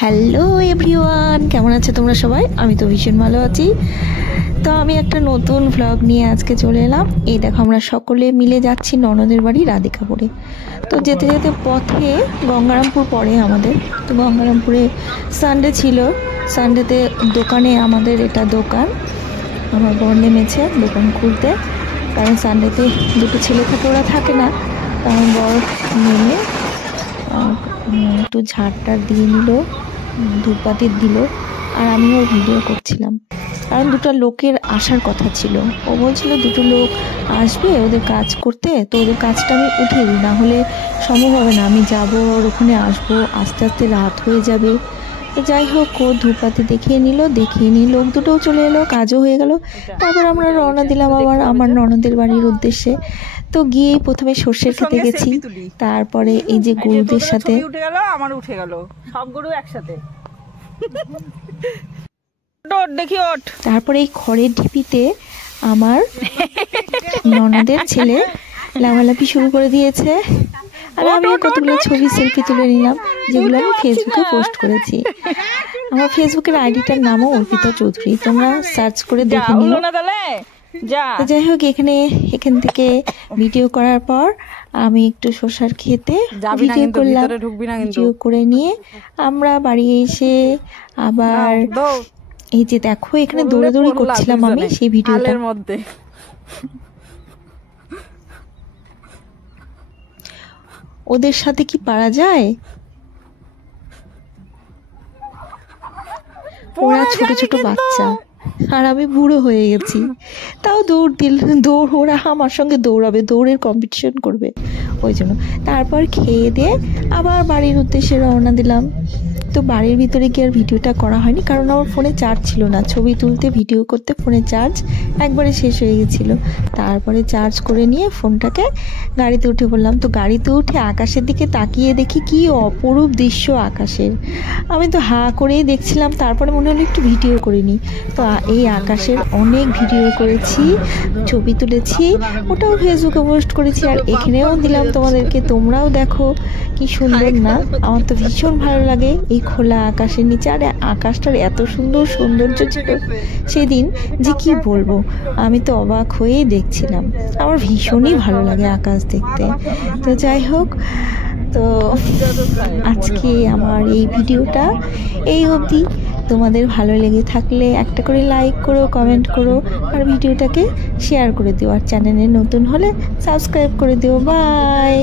Hello everyone, কেমন আছো তোমরা সবাই? আমি তো ভীষণ ভালো আছি। তো আমি একটা নতুন ভ্লগ নিয়ে আজকে চলে এলাম। এই দেখো, আমরা সকলে মিলে যাচ্ছি ননদের বাড়ি রাধিকাপুরে। তো যেতে যেতে পথে গঙ্গারামপুর পড়ে আমাদের। তো গঙ্গারামপুরে সানডে ছিল, সানডেতে দোকানে, আমাদের এটা দোকান, আমার বর নেমেছে দোকান খুলতে। কারণ সানডেতে দুটো ছেলে থাকে, ওরা থাকে না। তো আমার বর নেমে একটু ঝাড়টার দিয়ে নিল, ধূপবাতি দিল, আর আমিও ভিডিও করছিলাম। কারণ দুটো লোকের আসার কথা ছিল, ও বলছিল দুটো লোক আসবে ওদের কাজ করতে, তো ওদের কাজটা আমি উঠিয়ে দিই, না হলে সম্ভব হবে না। আমি যাবো ওর ওখানে, আসবো, আস্তে আস্তে রাত হয়ে যাবে। তো যাই হোক, ও ধূপবাতি দেখিয়ে নিয়ে লোক দুটোও চলে এলো, কাজও হয়ে গেল। তারপর আমরা রওনা দিলাম আবার আমার ননদের বাড়ির উদ্দেশ্যে। তো গিয়েই প্রথমে সর্ষের খেতে গেছি, তারপরে এই যে গরুদের সাথে উঠে গেল সব গরু একসাথে। তারপরে এই খড়ের ঢিপিতে আমার ননদের ছেলে লাফালাফি শুরু করে দিয়েছে, আর আমি কতগুলো ছবি সেলফি তুলে নিলাম, যেগুলো আমি ফেসবুকে পোস্ট করেছি। আমার ফেসবুকের আইডিটার নামও অর্পিতা চৌধুরী, তোমরা সার্চ করে দেখে নিও। যাই হোক, এখান থেকে ভিডিও করার পর আমি একটু শসার খেতে ভিডিও করলাম। ভিডিও করে নিয়ে আমরা বাড়ি এসে আবার এই যে দেখো, এখানে দৌড়াদৌড়ি করছিলাম আমি সেই ভিডিওটার মধ্যে। ওদের সাথে কি পারা যায়? ওরা ছোট ছোট বাচ্চা আর আমি বুড়ো হয়ে গেছি, তাও ওরা আমার সঙ্গে দৌড়াবে, দৌড়ের কম্পিটিশন করবে, ওই জন্য। তারপর খেয়ে দিয়ে আবার বাড়ির উদ্দেশ্যে রওনা দিলাম। তো বাড়ির ভিতরে গিয়ে আর ভিডিওটা করা হয়নি, কারণ আমার ফোনে চার্জ ছিল না। ছবি তুলতে, ভিডিও করতে ফোনে চার্জ একবারে শেষ হয়ে গেছিলো। তারপরে চার্জ করে নিয়ে ফোনটাকে গাড়িতে উঠে পড়লাম। তো গাড়িতে উঠে আকাশের দিকে তাকিয়ে দেখি কি অপরূপ দৃশ্য আকাশের। আমি তো হা করেই দেখছিলাম। তারপরে মনে হলো একটু ভিডিও করে নিই। তো এই আকাশের অনেক ভিডিও করেছি, ছবি তুলেছি, ওটাও ফেসবুকে পোস্ট করেছি, আর এখানেও দিলাম তোমাদেরকে। তোমরাও দেখো কি সুন্দর না? আমার তো ভীষণ ভালো লাগে এই খোলা আকাশের নিচে। আর আকাশটার এত সুন্দর সৌন্দর্য ছিল সেদিন যে কি বলবো, আমি তো অবাক হয়েই দেখছিলাম। আমার ভীষণই ভালো লাগে আকাশ দেখতে। তো যাই হোক, তো আজকে আমার এই ভিডিওটা এই অবধি। তোমাদের ভালো লেগে থাকলে একটা করে লাইক করো, কমেন্ট করো, আর ভিডিওটাকে শেয়ার করে দিও, আর চ্যানেলে নতুন হলে সাবস্ক্রাইব করে দিও। বাই।